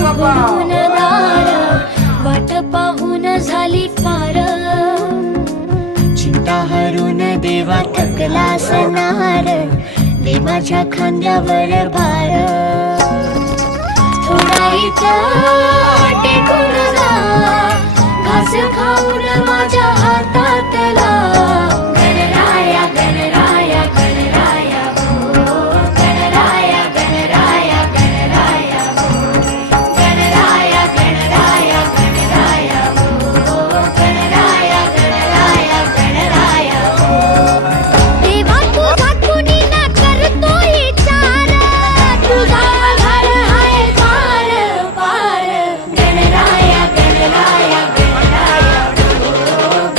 उघडून दार, वाट पाहून झाली फार. चिंता हरून देवा थकला सनार, दे माझ्या खांद्यावर भार. थोडा इथं टेकून जा, घास खाऊन माझ्या